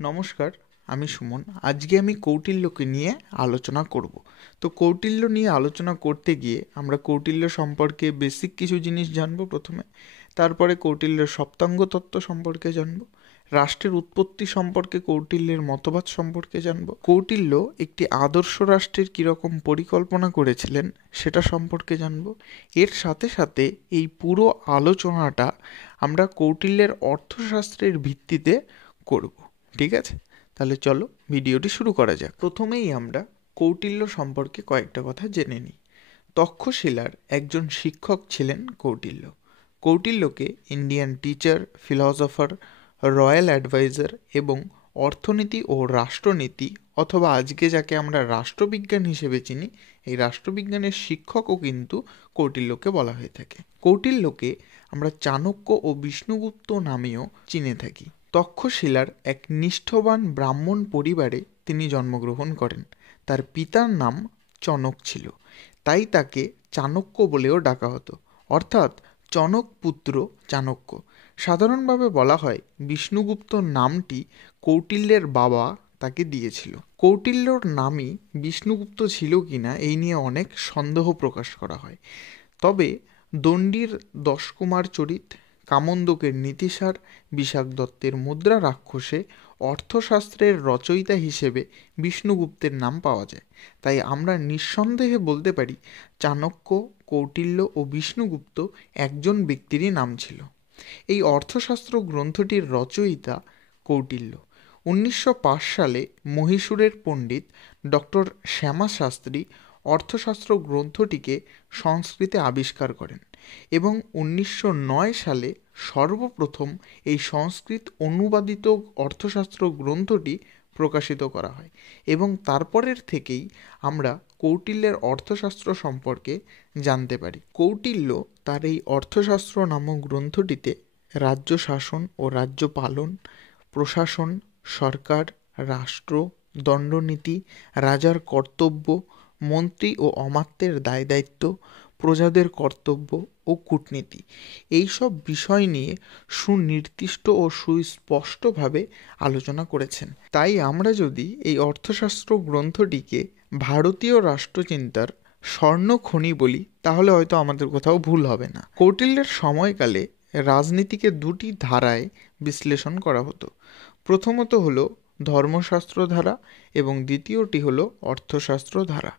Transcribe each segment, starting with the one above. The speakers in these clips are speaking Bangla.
নমস্কার, আমি সুমন। আজকে আমি কৌটিল্যকে নিয়ে আলোচনা করব। তো কৌটিল্য নিয়ে আলোচনা করতে গিয়ে আমরা কৌটিল্য সম্পর্কে বেসিক কিছু জিনিস জানবো প্রথমে। তারপরে কৌটিল্যের সপ্তাঙ্গ তত্ত্ব সম্পর্কে জানবো। রাষ্ট্রের উৎপত্তি সম্পর্কে কৌটিল্যের মতবাদ সম্পর্কে জানবো। কৌটিল্য একটি আদর্শ রাষ্ট্রের কীরকম পরিকল্পনা করেছিলেন সেটা সম্পর্কে জানবো। এর সাথে সাথে এই পুরো আলোচনাটা আমরা কৌটিল্যের অর্থশাস্ত্রের ভিত্তিতে করব। ঠিক আছে, তাহলে চলো ভিডিওটি শুরু করা যাক। প্রথমেই আমরা কৌটিল্য সম্পর্কে কয়েকটা কথা জেনে নিই। তক্ষশিলার একজন শিক্ষক ছিলেন কৌটিল্য। কৌটিল্যকে Indian teacher, philosopher, royal adviser এবং অর্থনীতি ও রাষ্ট্রনীতি অথবা আজকে যাকে আমরা রাষ্ট্রবিজ্ঞান হিসেবে চিনি, এই রাষ্ট্রবিজ্ঞানের শিক্ষকও কিন্তু কৌটিল্যকে বলা হয়ে থাকে। কৌটিল্যকে আমরা চাণক্য ও বিষ্ণুগুপ্ত নামেও চিনে থাকি। তক্ষশিলার এক নিষ্ঠবান ব্রাহ্মণ পরিবারে তিনি জন্মগ্রহণ করেন। তার পিতার নাম চনক ছিল, তাই তাকে চাণক্য বলেও ডাকা হতো, অর্থাৎ চনক পুত্র চাণক্য। সাধারণভাবে বলা হয় বিষ্ণুগুপ্ত নামটি কৌটিল্যের বাবা তাকে দিয়েছিল। কৌটিল্যর নামই বিষ্ণুগুপ্ত ছিল কিনা এই নিয়ে অনেক সন্দেহ প্রকাশ করা হয়। তবে দণ্ডির দশকুমার চরিত, কামন্দকের নীতিসার, বিশাখ দত্তের মুদ্রা রাক্ষসে অর্থশাস্ত্রের রচয়িতা হিসেবে বিষ্ণুগুপ্তের নাম পাওয়া যায়। তাই আমরা নিঃসন্দেহে বলতে পারি চাণক্য, কৌটিল্য ও বিষ্ণুগুপ্ত একজন ব্যক্তিরই নাম ছিল। এই অর্থশাস্ত্র গ্রন্থটির রচয়িতা কৌটিল্য। 1905 সালে মহীশূরের পণ্ডিত ডক্টর শ্যামা শাস্ত্রী অর্থশাস্ত্র গ্রন্থটিকে সংস্কৃতে আবিষ্কার করেন এবং 1909 সালে সর্বপ্রথম এই সংস্কৃত অনুবাদিত অর্থশাস্ত্র গ্রন্থটি প্রকাশিত করা হয় এবং তারপরের থেকেই আমরা কৌটিল্যের অর্থশাস্ত্র সম্পর্কে জানতে পারি। কৌটিল্য তার এই অর্থশাস্ত্র নামক গ্রন্থটিতে রাজ্য শাসন ও রাজ্য পালন, প্রশাসন, সরকার, রাষ্ট্র, দণ্ডনীতি, রাজার কর্তব্য, মন্ত্রী ও অমাত্যের দায় দায়িত্ব, প্রজাদের কর্তব্য ও কূটনীতি, এইসব বিষয় নিয়ে সুনির্দিষ্ট ও সুস্পষ্টভাবে আলোচনা করেছেন। তাই আমরা যদি এই অর্থশাস্ত্র গ্রন্থটিকে ভারতীয় রাষ্ট্রচিন্তার স্বর্ণখনি বলি তাহলে হয়তো আমাদের কোথাও ভুল হবে না। কৌটিল্যের সময়কালে রাজনীতিকে দুটি ধারায় বিশ্লেষণ করা হতো। প্রথমত হলো ধর্মশাস্ত্র ধারা এবং দ্বিতীয়টি হলো অর্থশাস্ত্র ধারা।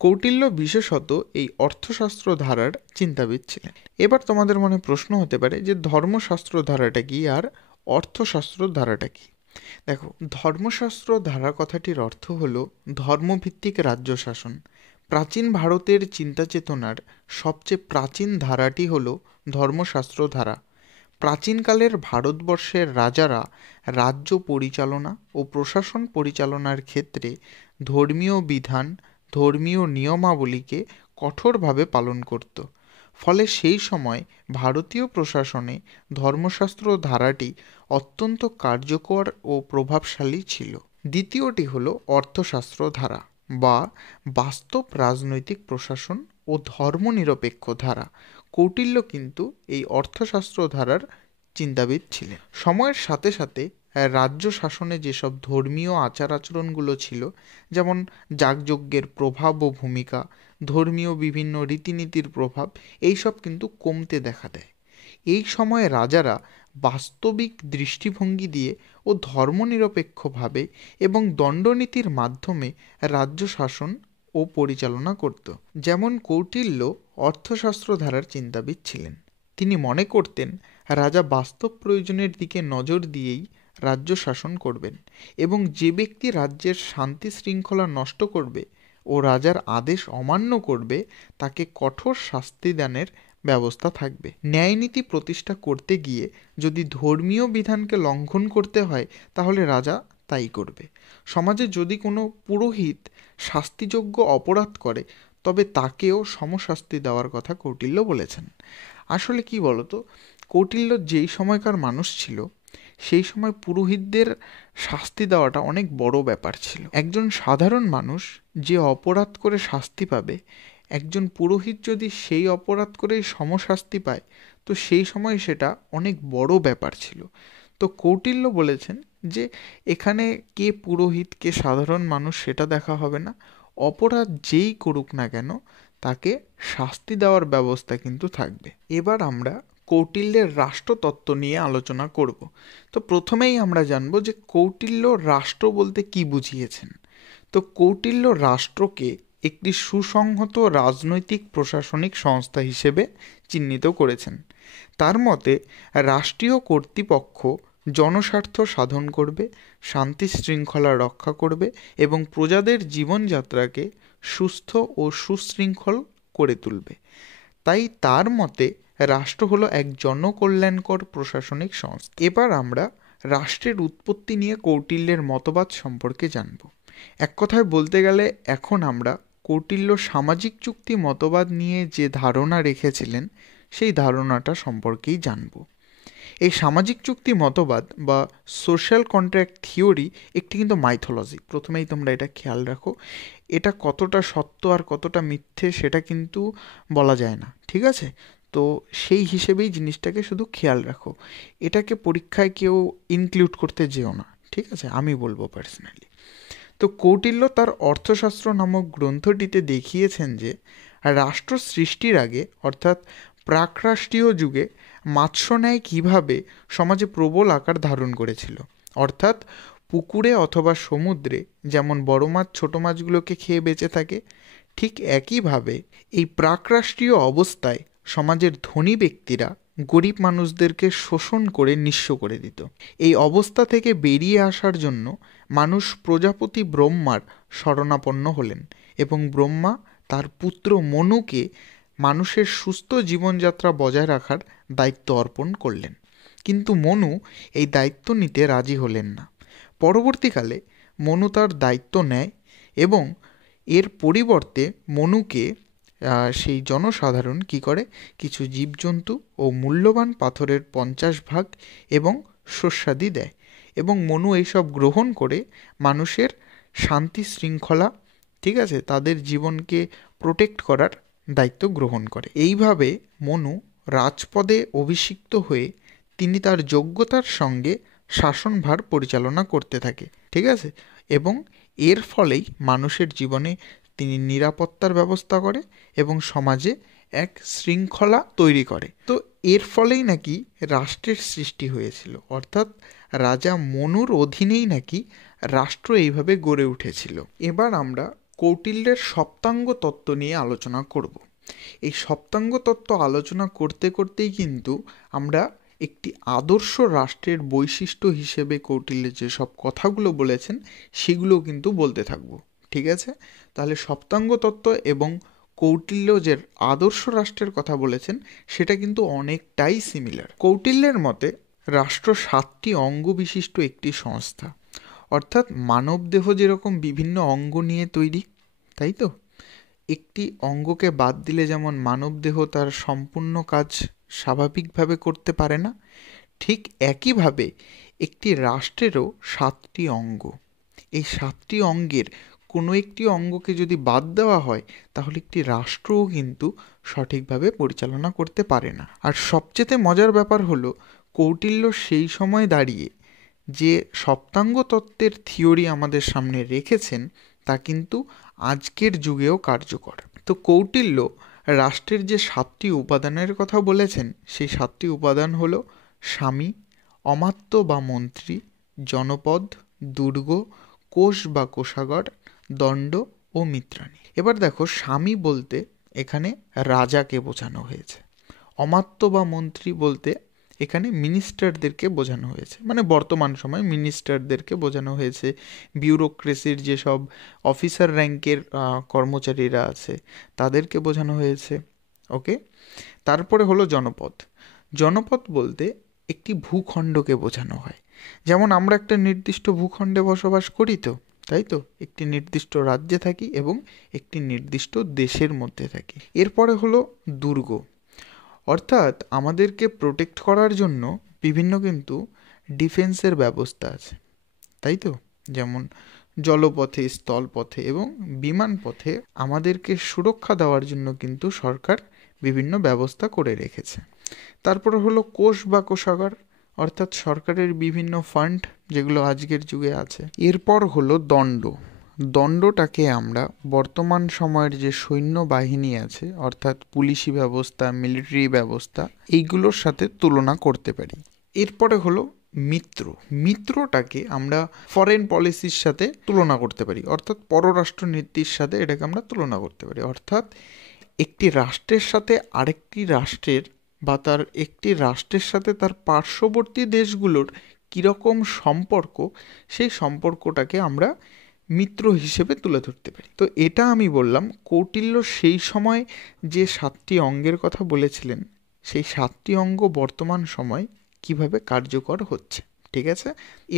কৌটিল্য বিশেষত এই অর্থশাস্ত্র ধারার চিন্তাবিদ ছিলেন। এবার তোমাদের মনে প্রশ্ন হতে পারে যে ধর্মশাস্ত্র ধারাটা কি আর অর্থশাস্ত্র ধারাটা কি। দেখো, ধর্মশাস্ত্র ধারা কথাটির অর্থ হলো ধর্মভিত্তিক রাজ্য শাসন। প্রাচীন ভারতের চিন্তাচেতনার সবচেয়ে প্রাচীন ধারাটি হলো ধর্মশাস্ত্র ধারা। প্রাচীনকালের ভারতবর্ষের রাজারা রাজ্য পরিচালনা ও প্রশাসন পরিচালনার ক্ষেত্রে ধর্মীয় বিধান, ধর্মীয় নিয়মাবলীকে কঠোরভাবে পালন করত। ফলে সেই সময় ভারতীয় প্রশাসনে ধর্মশাস্ত্র ধারাটি অত্যন্ত কার্যকর ও প্রভাবশালী ছিল। দ্বিতীয়টি হলো অর্থশাস্ত্র ধারা বা বাস্তব রাজনৈতিক প্রশাসন ও ধর্মনিরপেক্ষ ধারা। কৌটিল্য কিন্তু এই অর্থশাস্ত্র ধারার চিন্তাবিদ ছিলেন। সময়ের সাথে সাথে রাজ্য শাসনে যেসব ধর্মীয় আচার আচরণগুলো ছিল, যেমন যাগযজ্ঞের প্রভাব ও ভূমিকা, ধর্মীয় বিভিন্ন রীতিনীতির প্রভাব, এইসব কিন্তু কমতে দেখা দেয়। এই সময়ে রাজারা বাস্তবিক দৃষ্টিভঙ্গি দিয়ে ও ধর্মনিরপেক্ষভাবে এবং দণ্ডনীতির মাধ্যমে রাজ্য শাসন ও পরিচালনা করত। যেমন কৌটিল্য অর্থশাস্ত্র ধারার চিন্তাবিদ ছিলেন। তিনি মনে করতেন রাজা বাস্তব প্রয়োজনের দিকে নজর দিয়েই রাজ্য শাসন করবেন এবং যে ব্যক্তি রাজ্যের শান্তি শৃঙ্খলা নষ্ট করবে ও রাজার আদেশ অমান্য করবে তাকে কঠোর শাস্তি দানের ব্যবস্থা থাকবে। ন্যায়নীতি প্রতিষ্ঠা করতে গিয়ে যদি ধর্মীয় বিধানকে লঙ্ঘন করতে হয় তাহলে রাজা তাই করবে। সমাজে যদি কোনো পুরোহিত শাস্তিযোগ্য অপরাধ করে তবে তাকেও সমশাস্তি দেওয়ার কথা কৌটিল্য বলেছেন। আসলে কি বলতো, কৌটিল্য যেই সময়কার মানুষ ছিল সেই সময় পুরোহিতদের শাস্তি দেওয়াটা অনেক বড় ব্যাপার ছিল। একজন সাধারণ মানুষ যে অপরাধ করে শাস্তি পাবে, একজন পুরোহিত যদি সেই অপরাধ করেই সমশাস্তি পায় তো সেই সময় সেটা অনেক বড় ব্যাপার ছিল। তো কৌটিল্য বলেছেন যে এখানে কে পুরোহিত কে সাধারণ মানুষ সেটা দেখা হবে না, অপরাধ যেই করুক না কেন তাকে শাস্তি দেওয়ার ব্যবস্থা কিন্তু থাকবে। এবার আমরা কৌটিল্যের রাষ্ট্রতত্ত্ব নিয়ে আলোচনা করব। তো প্রথমেই আমরা জানবো যে কৌটিল্য রাষ্ট্র বলতে কি বুঝিয়েছেন। তো কৌটিল্য রাষ্ট্রকে একটি সুসংহত রাজনৈতিক প্রশাসনিক সংস্থা হিসেবে চিহ্নিত করেছেন। তার মতে রাষ্ট্রীয় কর্তৃপক্ষ জনস্বার্থ সাধন করবে, শান্তি শৃঙ্খলা রক্ষা করবে এবং প্রজাদের জীবনযাত্রাকে সুস্থ ও সুশৃঙ্খল করে তুলবে। তাই তার মতে রাষ্ট্র হলো এক জনকল্যাণকর প্রশাসনিক সংস্থা। এবার আমরা রাষ্ট্রের উৎপত্তি নিয়ে কৌটিল্যের মতবাদ সম্পর্কে জানব। এক কথায় বলতে গেলে এখন আমরা কৌটিল্য সামাজিক চুক্তি মতবাদ নিয়ে যে ধারণা রেখেছিলেন সেই ধারণাটা সম্পর্কেই জানব। এই সামাজিক চুক্তি মতবাদ বা সোশ্যাল কন্ট্রাক্ট থিওরি একটি কিন্তু মাইথোলজি, প্রথমেই তোমরা এটা খেয়াল রাখো। এটা কতটা সত্য আর কতটা মিথ্যে সেটা কিন্তু বলা যায় না, ঠিক আছে? তো সেই হিসেবেই জিনিসটাকে শুধু খেয়াল রাখো, এটাকে পরীক্ষায় কেউ ইনক্লুড করতে যেও না, ঠিক আছে? আমি বলবো পার্সোনালি। তো কৌটিল্য তার অর্থশাস্ত্র নামক গ্রন্থটিতে দেখিয়েছেন যে রাষ্ট্র সৃষ্টির আগে অর্থাৎ প্রাকরাষ্ট্রীয় যুগে মাৎস্যন্যায় কীভাবে সমাজে প্রবল আকার ধারণ করেছিল। অর্থাৎ পুকুরে অথবা সমুদ্রে যেমন বড় মাছ ছোটো মাছগুলোকে খেয়ে বেঁচে থাকে, ঠিক একইভাবে এই প্রাকরাষ্ট্রীয় অবস্থায় সমাজের ধনী ব্যক্তিরা গরিব মানুষদেরকে শোষণ করে নিঃস্ব করে দিত। এই অবস্থা থেকে বেরিয়ে আসার জন্য মানুষ প্রজাপতি ব্রহ্মার শরণাপন্ন হলেন এবং ব্রহ্মা তার পুত্র মনুকে মানুষের সুস্থ জীবনযাত্রা বজায় রাখার দায়িত্ব অর্পণ করলেন। কিন্তু মনু এই দায়িত্ব নিতে রাজি হলেন না। পরবর্তীকালে মনু তার দায়িত্ব নেয় এবং এর পরিবর্তে মনুকে সেই জনসাধারণ কি করে, কিছু জীবজন্তু ও মূল্যবান পাথরের 50 ভাগ এবং শস্যাদি দেয় এবং মনু এইসব গ্রহণ করে মানুষের শান্তি শৃঙ্খলা, ঠিক আছে, তাদের জীবনকে প্রোটেক্ট করার দায়িত্ব গ্রহণ করে। এইভাবে মনু রাজপদে অভিষিক্ত হয়ে তিনি তার যোগ্যতার সঙ্গে শাসনভার পরিচালনা করতে থাকে, ঠিক আছে? এবং এর ফলেই মানুষের জীবনে তিনি নিরাপত্তার ব্যবস্থা করে এবং সমাজে এক শৃঙ্খলা তৈরি করে। তো এর ফলেই নাকি রাষ্ট্রের সৃষ্টি হয়েছিল, অর্থাৎ রাজা মনুর অধীনেই নাকি রাষ্ট্র এইভাবে গড়ে উঠেছিল। এবার আমরা কৌটিল্যের সপ্তাঙ্গ তত্ত্ব নিয়ে আলোচনা করব। এই সপ্তাঙ্গ তত্ত্ব আলোচনা করতে করতেই কিন্তু আমরা একটি আদর্শ রাষ্ট্রের বৈশিষ্ট্য হিসেবে কৌটিল্য যেসব কথাগুলো বলেছেন সেগুলো কিন্তু বলতে থাকবো, ঠিক আছে? তাহলে সপ্তাঙ্গ তত্ত্ব এবং কৌটিল্য যে আদর্শ রাষ্ট্রের কথা বলেছেন সেটা কিন্তু অনেকটাই সিমিলার। কৌটিল্যের মতে রাষ্ট্র 7টি অঙ্গ বিশিষ্ট একটি সংস্থা, অর্থাৎ মানবদেহ যেরকম বিভিন্ন অঙ্গ নিয়ে তৈরি, তাই তো? একটি অঙ্গকে বাদ দিলে যেমন মানবদেহ তার সম্পূর্ণ কাজ স্বাভাবিকভাবে করতে পারে না, ঠিক একইভাবে একটি রাষ্ট্রেরও 7টি অঙ্গ। এই 7টি অঙ্গের কোনো একটি অঙ্গকে যদি বাদ দেওয়া হয় তাহলে একটি রাষ্ট্রও কিন্তু সঠিকভাবে পরিচালনা করতে পারে না। আর সবচেয়ে মজার ব্যাপার হলো কৌটিল্য সেই সময় দাঁড়িয়ে যে সপ্তাঙ্গ তত্ত্বের থিওরি আমাদের সামনে রেখেছেন তা কিন্তু আজকের যুগেও কার্যকর। তো কৌটিল্য রাষ্ট্রের যে 7টি উপাদানের কথা বলেছেন সেই 7টি উপাদান হলো স্বামী, অমাত্য বা মন্ত্রী, জনপদ, দুর্গ, কোষ বা কোষাগার, দণ্ড ও মিত্রাণী। এবার দেখো, স্বামী বলতে এখানে রাজাকে বোঝানো হয়েছে, অমাত্য বা মন্ত্রী বলতে এখানে মিনিস্টারদেরকে বোঝানো হয়েছে, মানে বর্তমান সময় মিনিস্টারদেরকে বোঝানো হয়েছে, বিউরোক্রেসির যেসব অফিসার র্যাঙ্কের কর্মচারীরা আছে তাদেরকে বোঝানো হয়েছে, ওকে? তারপরে হলো জনপদ। জনপদ বলতে একটি ভূখণ্ডকে বোঝানো হয়, যেমন আমরা একটা নির্দিষ্ট ভূখণ্ডে বসবাস করি, তো তাই তো, একটি নির্দিষ্ট রাজ্যে থাকি এবং একটি নির্দিষ্ট দেশের মধ্যে থাকি। এরপরে হলো দুর্গ, অর্থাৎ আমাদেরকে প্রোটেক্ট করার জন্য বিভিন্ন কিন্তু ডিফেন্সের ব্যবস্থা আছে, তাই তো? যেমন জলপথে, স্থলপথে এবং বিমান পথে আমাদেরকে সুরক্ষা দেওয়ার জন্য কিন্তু সরকার বিভিন্ন ব্যবস্থা করে রেখেছে। তারপরে হলো কোষ বা কোষাগার। অর্থাৎ সরকারের বিভিন্ন ফান্ড যেগুলো আজকের যুগে আছে। এরপর হলো দণ্ড। দণ্ডটাকে আমরা বর্তমান সময়ের যে সৈন্যবাহিনী আছে, অর্থাৎ পুলিশি ব্যবস্থা, মিলিটারি ব্যবস্থা, এইগুলোর সাথে তুলনা করতে পারি। এরপরে হলো মিত্র। মিত্রটাকে আমরা ফরেন পলিসির সাথে তুলনা করতে পারি, অর্থাৎ পররাষ্ট্র নীতির সাথে এটাকে আমরা তুলনা করতে পারি। অর্থাৎ একটি রাষ্ট্রের সাথে আরেকটি রাষ্ট্রের বা তার একটি রাষ্ট্রের সাথে তার পার্শ্ববর্তী দেশগুলোর কীরকম সম্পর্ক, সেই সম্পর্কটাকে আমরা মিত্র হিসেবে তুলে ধরতে পারি। তো এটা আমি বললাম কৌটিল্য সেই সময় যে 7টি অঙ্গের কথা বলেছিলেন, সেই 7টি অঙ্গ বর্তমান সময় কিভাবে কার্যকর হচ্ছে। ঠিক আছে,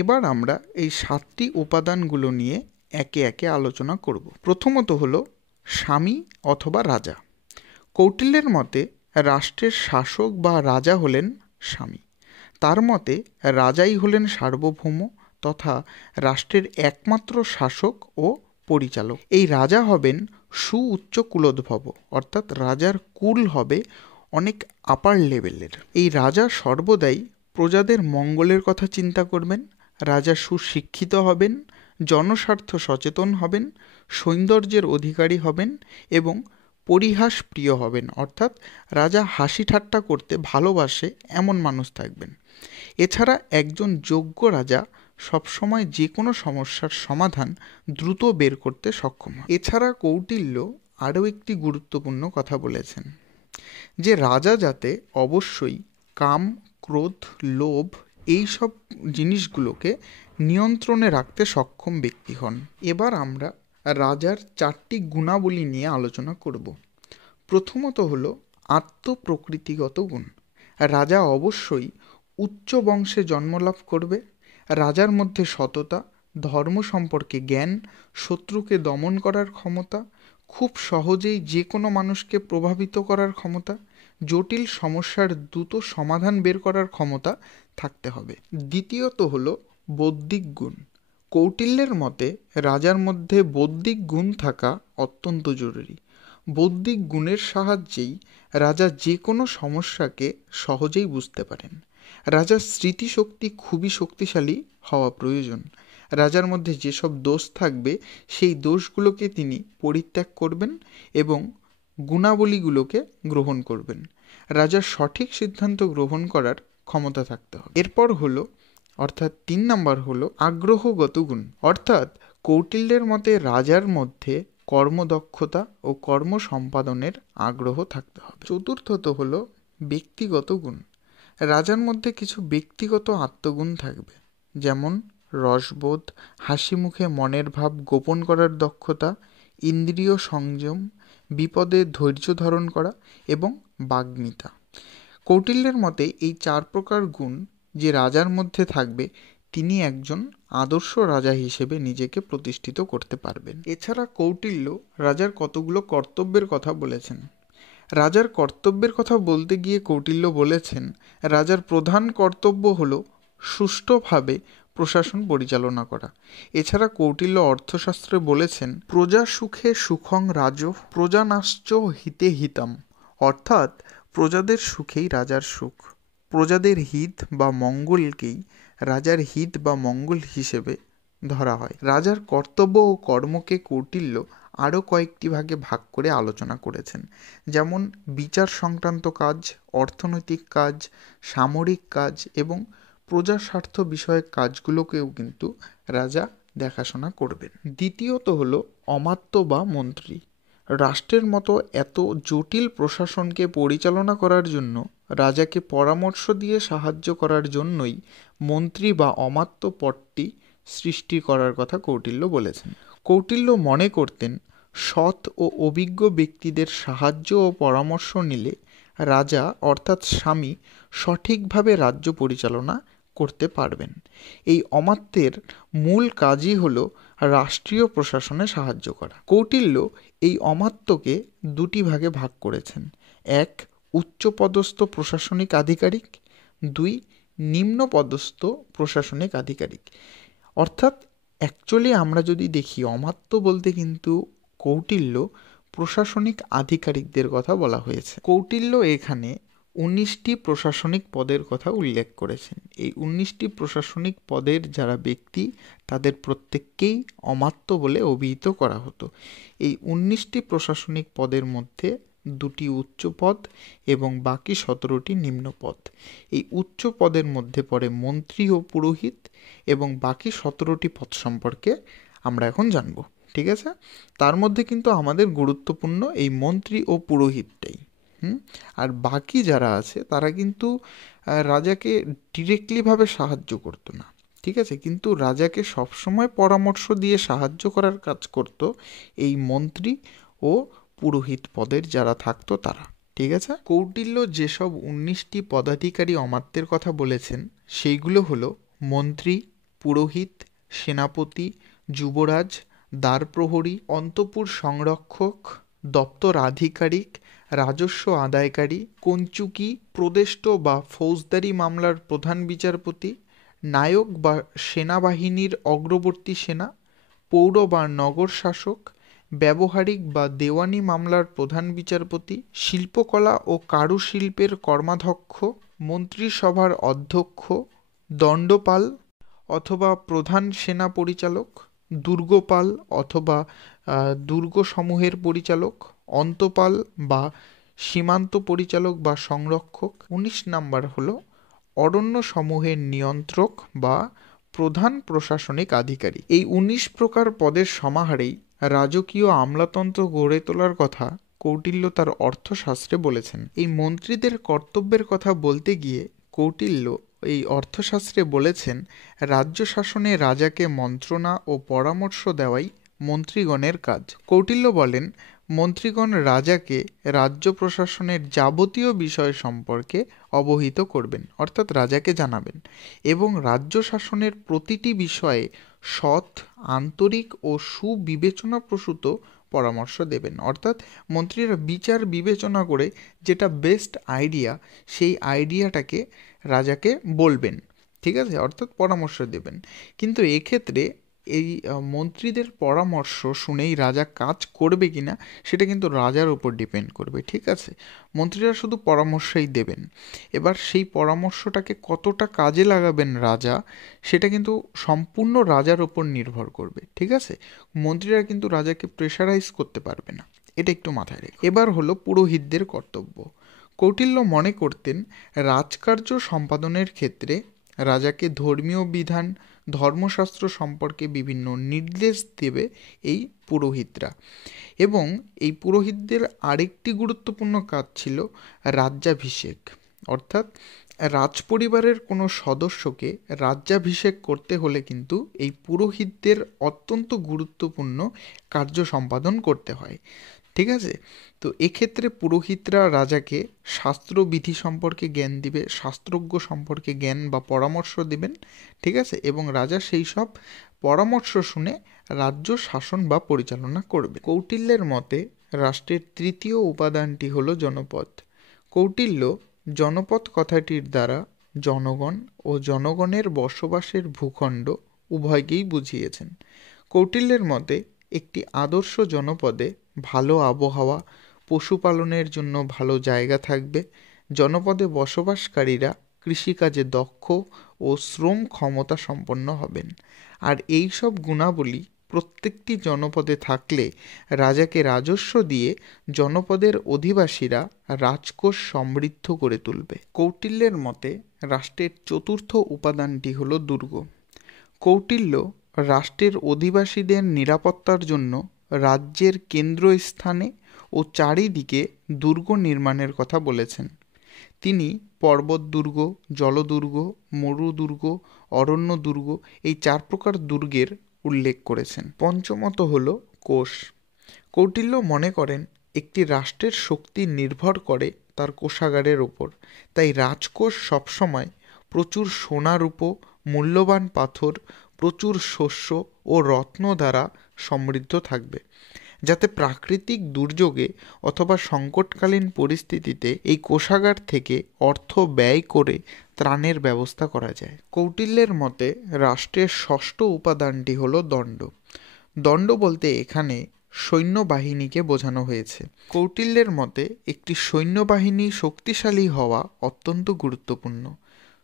এবার আমরা এই 7টি উপাদানগুলো নিয়ে একে একে আলোচনা করব। প্রথমত হলো স্বামী অথবা রাজা। কৌটিল্যের মতে রাষ্ট্রের শাসক বা রাজা হলেন স্বামী। তার মতে রাজাই হলেন সার্বভৌম তথা রাষ্ট্রের একমাত্র শাসক ও পরিচালক। এই রাজা হবেন সুউচ্চ কুলোদ্ভব, অর্থাৎ রাজার কুল হবে অনেক আপার লেভেলের। এই রাজা সর্বদাই প্রজাদের মঙ্গলের কথা চিন্তা করবেন, রাজা সুশিক্ষিত হবেন, জনস্বার্থ সচেতন হবেন, সৌন্দর্যের অধিকারী হবেন এবং পরিহাস প্রিয় হবেন, অর্থাৎ রাজা হাসি ঠাট্টা করতে ভালোবাসে এমন মানুষ থাকবেন। এছাড়া একজন যোগ্য রাজা সবসময় যে কোনো সমস্যার সমাধান দ্রুত বের করতে সক্ষম হয়। এছাড়া কৌটিল্য আরও একটি গুরুত্বপূর্ণ কথা বলেছেন যে রাজা যাতে অবশ্যই কাম, ক্রোধ, লোভ এই সব জিনিসগুলোকে নিয়ন্ত্রণে রাখতে সক্ষম ব্যক্তি হন। এবার আমরা রাজার 4টি গুণাবলী নিয়ে আলোচনা করব। প্রথমত হলো আত্মপ্রকৃতিগত গুণ। রাজা অবশ্যই উচ্চ বংশে জন্মলাভ করবে। রাজার মধ্যে সততা, ধর্ম সম্পর্কে জ্ঞান, শত্রুকে দমন করার ক্ষমতা, খুব সহজেই যে কোনো মানুষকে প্রভাবিত করার ক্ষমতা, জটিল সমস্যার দ্রুত সমাধান বের করার ক্ষমতা থাকতে হবে। দ্বিতীয়ত হলো বৌদ্ধিক গুণ। কৌটিল্যের মতে রাজার মধ্যে বৌদ্ধিক গুণ থাকা অত্যন্ত জরুরি। বৌদ্ধিক গুণের সাহায্যেই রাজা যে কোনো সমস্যাকে সহজেই বুঝতে পারেন। রাজার স্মৃতিশক্তি খুবই শক্তিশালী হওয়া প্রয়োজন। রাজার মধ্যে যেসব দোষ থাকবে সেই দোষগুলোকে তিনি পরিত্যাগ করবেন এবং গুণাবলীগুলোকে গ্রহণ করবেন। রাজার সঠিক সিদ্ধান্ত গ্রহণ করার ক্ষমতা থাকতে হবে। এরপর হলো অর্থাৎ 3 নম্বর হলো আগ্রহগত গুণ। অর্থাৎ কৌটিল্যের মতে রাজার মধ্যে কর্মদক্ষতা ও কর্ম সম্পাদনের আগ্রহ থাকতে হবে। চতুর্থত হলো ব্যক্তিগত গুণ। রাজার মধ্যে কিছু ব্যক্তিগত আত্মগুণ থাকবে, যেমন রসবোধ, হাসি মুখে মনের ভাব গোপন করার দক্ষতা, ইন্দ্রিয় সংযম, বিপদে ধৈর্য ধারণ করা এবং বাগ্মিতা। কৌটিল্যের মতে এই 4 প্রকার গুণ যে রাজার মধ্যে থাকবে তিনি একজন আদর্শ রাজা হিসেবে নিজেকে প্রতিষ্ঠিত করতে পারবেন। এছাড়া কৌটিল্য রাজার কতগুলো কর্তব্যের কথা বলেছেন। রাজার কর্তব্যের কথা বলতে গিয়ে কৌটিল্য বলেছেন রাজার প্রধান কর্তব্য হলো সুষ্ঠুভাবে প্রশাসন পরিচালনা করা। এছাড়া কৌটিল্য অর্থশাস্ত্রে বলেছেন প্রজা সুখে সুখং রাজ, প্রজানাশ্চ হিতে হিতাম। অর্থাৎ প্রজাদের সুখেই রাজার সুখ, প্রজাদের হিত বা মঙ্গলকেই রাজার হিত বা মঙ্গল হিসেবে ধরা হয়। রাজার কর্তব্য ও কর্মকে কৌটিল্য আরও কয়েকটি ভাগে ভাগ করে আলোচনা করেছেন, যেমন বিচার সংক্রান্ত কাজ, অর্থনৈতিক কাজ, সামরিক কাজ এবং প্রজা স্বার্থ বিষয়ক কাজগুলোকেও কিন্তু রাজা দেখাশোনা করবেন। দ্বিতীয়ত হলো অমাত্য বা মন্ত্রী। রাষ্ট্রের মতো এত জটিল প্রশাসনকে পরিচালনা করার জন্য রাজাকে পরামর্শ দিয়ে সাহায্য করার জন্যই মন্ত্রী বা অমাত্য পদটি সৃষ্টি করার কথা কৌটিল্য বলেছেন। কৌটিল্য মনে করতেন সৎ ও অভিজ্ঞ ব্যক্তিদের সাহায্য ও পরামর্শ নিলে রাজা অর্থাৎ স্বামী সঠিকভাবে রাজ্য পরিচালনা করতে পারবেন। এই অমাত্যের মূল কাজই হলো রাষ্ট্রীয় প্রশাসনে সাহায্য করা। কৌটিল্য এই অমাত্যকে 2টি ভাগে ভাগ করেছেন, 1 উচ্চপদস্থ প্রশাসনিক আধিকারিক, 2 নিম্নপদস্থ প্রশাসনিক আধিকারিক। অর্থাৎ অ্যাকচুয়ালি আমরা যদি দেখি অমাত্য বলতে কিন্তু কৌটিল্য প্রশাসনিক আধিকারিকদের কথা বলা হয়েছে। কৌটিল্য এখানে 19টি প্রশাসনিক পদের কথা উল্লেখ করেছেন। এই 19টি প্রশাসনিক পদের যারা ব্যক্তি তাদের প্রত্যেককেই অমাত্য বলে অভিহিত করা হতো। এই 19টি প্রশাসনিক পদের মধ্যে 2টি উচ্চ পদ এবং বাকি 17টি নিম্ন পদ। এই উচ্চ পদের মধ্যে পড়ে মন্ত্রী ও পুরোহিত, এবং বাকি 17টি পদ সম্পর্কে আমরা এখন জানব। ঠিক আছে, তার মধ্যে কিন্তু আমাদের গুরুত্বপূর্ণ এই মন্ত্রী ও পুরোহিতটাই। আর বাকি যারা আছে তারা কিন্তু রাজাকে ডিরেক্টলিভাবে সাহায্য করতো না। ঠিক আছে, কিন্তু রাজাকে সবসময় পরামর্শ দিয়ে সাহায্য করার কাজ করত এই মন্ত্রী ও পুরোহিত পদের যারা থাকতো তারা। ঠিক আছে, কৌটিল্য যেসব 19টি পদাধিকারী অমাত্যের কথা বলেছেন সেইগুলো হলো মন্ত্রী, পুরোহিত, সেনাপতি, যুবরাজ, দ্বারপ্রহরী, অন্তঃপুর সংরক্ষক, দপ্তর আধিকারিক, রাজস্ব আদায়কারী, কঞ্চুকি, প্রদেষ্ট বা ফৌজদারি মামলার প্রধান বিচারপতি, নায়ক বা সেনাবাহিনীর অগ্রবর্তী সেনা, পৌর বা নগর শাসক, ব্যবহারিক বা দেওয়ানি মামলার প্রধান বিচারপতি, শিল্পকলা ও কারুশিল্পের কর্মাধ্যক্ষ, মন্ত্রিসভার অধ্যক্ষ, দণ্ডপাল অথবা প্রধান সেনা পরিচালক, দুর্গপাল অথবা দুর্গসমূহের পরিচালক, অন্তপাল বা সীমান্ত পরিচালক বা সংরক্ষক। 19 নাম্বার হলো অরণ্য সমূহের নিয়ন্ত্রক বা প্রধান প্রশাসনিক আধিকারিক। এই 19 প্রকার পদের সমাহারেই রাজকীয় আমলাতন্ত্র গড়ে তোলার কথা কৌটিল্য তার অর্থশাস্ত্রে বলেছেন। এই মন্ত্রীদের কর্তব্যের কথা বলতে গিয়ে কৌটিল্য এই অর্থশাস্ত্রে বলেছেন, রাজ্য শাসনে রাজাকে মন্ত্রণা ও পরামর্শ দেওয়াই মন্ত্রীগণের কাজ। কৌটিল্য বলেন, মন্ত্রীগণ রাজাকে রাজ্য প্রশাসনের যাবতীয় বিষয় সম্পর্কে অবহিত করবেন, অর্থাৎ রাজাকে জানাবেন, এবং রাজ্য শাসনের প্রতিটি বিষয়ে সৎ, আন্তরিক ও সুবিবেচনাপ্রসূত পরামর্শ দেবেন। অর্থাৎ মন্ত্রীরা বিচার বিবেচনা করে যেটা বেস্ট আইডিয়া সেই আইডিয়াটাকে রাজাকে বলবেন। ঠিক আছে, অর্থাৎ পরামর্শ দেবেন। কিন্তু এক্ষেত্রে এই মন্ত্রীদের পরামর্শ শুনেই রাজা কাজ করবে কিনা সেটা কিন্তু রাজার উপর ডিপেন্ড করবে। ঠিক আছে, মন্ত্রীরা শুধু পরামর্শই দেবেন, এবার সেই পরামর্শটাকে কতটা কাজে লাগাবেন রাজা সেটা কিন্তু সম্পূর্ণ রাজার উপর নির্ভর করবে। ঠিক আছে, মন্ত্রীরা কিন্তু রাজাকে প্রেশারাইজ করতে পারবে না, এটা একটু মাথায় রেখে। এবার হলো পুরোহিতদের কর্তব্য। কৌটিল্য মনে করতেন রাজকার্য সম্পাদনের ক্ষেত্রে রাজাকে ধর্মীয় বিধান, ধর্মশাস্ত্র সম্পর্কে বিভিন্ন নির্দেশ দেবে এই পুরোহিতরা, এবং এই পুরোহিতদের আরেকটি গুরুত্বপূর্ণ কাজ ছিল রাজ্যাভিষেক। অর্থাৎ রাজপরিবারের কোনো সদস্যকে রাজ্যাভিষেক করতে হলে কিন্তু এই পুরোহিতদের অত্যন্ত গুরুত্বপূর্ণ কার্য সম্পাদন করতে হয়। ঠিক আছে, তো এক্ষেত্রে পুরোহিতরা রাজাকে শাস্ত্রবিধি সম্পর্কে জ্ঞান দিবে, শাস্ত্রজ্ঞ সম্পর্কে জ্ঞান বা পরামর্শ দেবেন। ঠিক আছে, এবং রাজা সেই সব পরামর্শ শুনে রাজ্য শাসন বা পরিচালনা করবে। কৌটিল্যের মতে রাষ্ট্রের তৃতীয় উপাদানটি হলো জনপদ। কৌটিল্য জনপদ কথাটির দ্বারা জনগণ ও জনগণের বসবাসের ভূখণ্ড উভয়কেই বুঝিয়েছেন। কৌটিল্যের মতে একটি আদর্শ জনপদে ভালো আবহাওয়া, পশুপালনের জন্য ভালো জায়গা থাকবে, জনপদে বসবাসকারীরা কৃষিকাজে দক্ষ ও শ্রম ক্ষমতা সম্পন্ন হবেন, আর এই সব গুণাবলী প্রত্যেকটি জনপদে থাকলে রাজাকে রাজস্ব দিয়ে জনপদের অধিবাসীরা রাজকোষ সমৃদ্ধ করে তুলবে। কৌটিল্যের মতে রাষ্ট্রের চতুর্থ উপাদানটি হলো দুর্গ। কৌটিল্য রাষ্ট্রের অধিবাসীদের নিরাপত্তার জন্য রাজ্যের কেন্দ্রস্থানে ও চারিদিকে দুর্গ নির্মাণের কথা বলেছেন। তিনি পর্বত দুর্গ, জলদুর্গ, মরুদুর্গ, অরণ্য দুর্গ এই 4 প্রকার দুর্গের উল্লেখ করেছেন। পঞ্চমত হল কোষ। কৌটিল্য মনে করেন একটি রাষ্ট্রের শক্তি নির্ভর করে তার কোষাগারের ওপর, তাই রাজকোষ সবসময় প্রচুর সোনা রূপো, মূল্যবান পাথর, প্রচুর শস্য ও রত্ন দ্বারা সমৃদ্ধ থাকবে, যাতে প্রাকৃতিক দুর্যোগে অথবা সংকটকালীন পরিস্থিতিতে এই কোষাগার থেকে অর্থ ব্যয় করে ত্রাণের ব্যবস্থা করা যায়। কৌটিল্যের মতে রাষ্ট্রের ষষ্ঠ উপাদানটি হলো দণ্ড। দণ্ড বলতে এখানে সৈন্যবাহিনীকে বোঝানো হয়েছে। কৌটিল্যের মতে একটি সৈন্যবাহিনী শক্তিশালী হওয়া অত্যন্ত গুরুত্বপূর্ণ।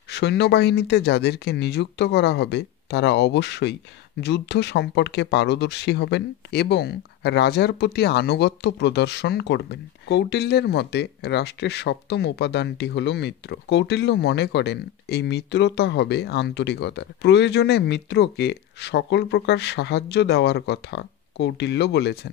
সৈন্যবাহিনীতে যাদেরকে নিযুক্ত করা হবে তারা অবশ্যই যুদ্ধ সম্পর্কে পারদর্শী হবেন এবং রাজার প্রতি আনুগত্য প্রদর্শন করবেন। কৌটিল্যের মতে রাষ্ট্রের সপ্তম উপাদানটি হলো মিত্র। কৌটিল্য মনে করেন এই মিত্রতা হবে আন্তরিকতার। প্রয়োজনে মিত্রকে সকল প্রকার সাহায্য দেওয়ার কথা কৌটিল্য বলেছেন।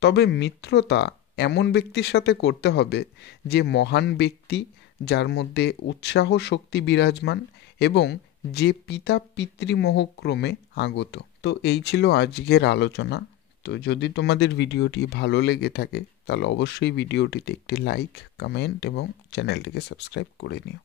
তবে মিত্রতা এমন ব্যক্তির সাথে করতে হবে যে মহান ব্যক্তি, যার মধ্যে উৎসাহ শক্তি বিরাজমান এবং যে পিতা পিতৃমোহক্রমে আগত। তো এই ছিল আজকের আলোচনা। তো যদি তোমাদের ভিডিওটি ভালো লেগে থাকে তাহলে অবশ্যই ভিডিওটিতে একটি লাইক, কমেন্ট এবং চ্যানেলটিকে সাবস্ক্রাইব করে নিও।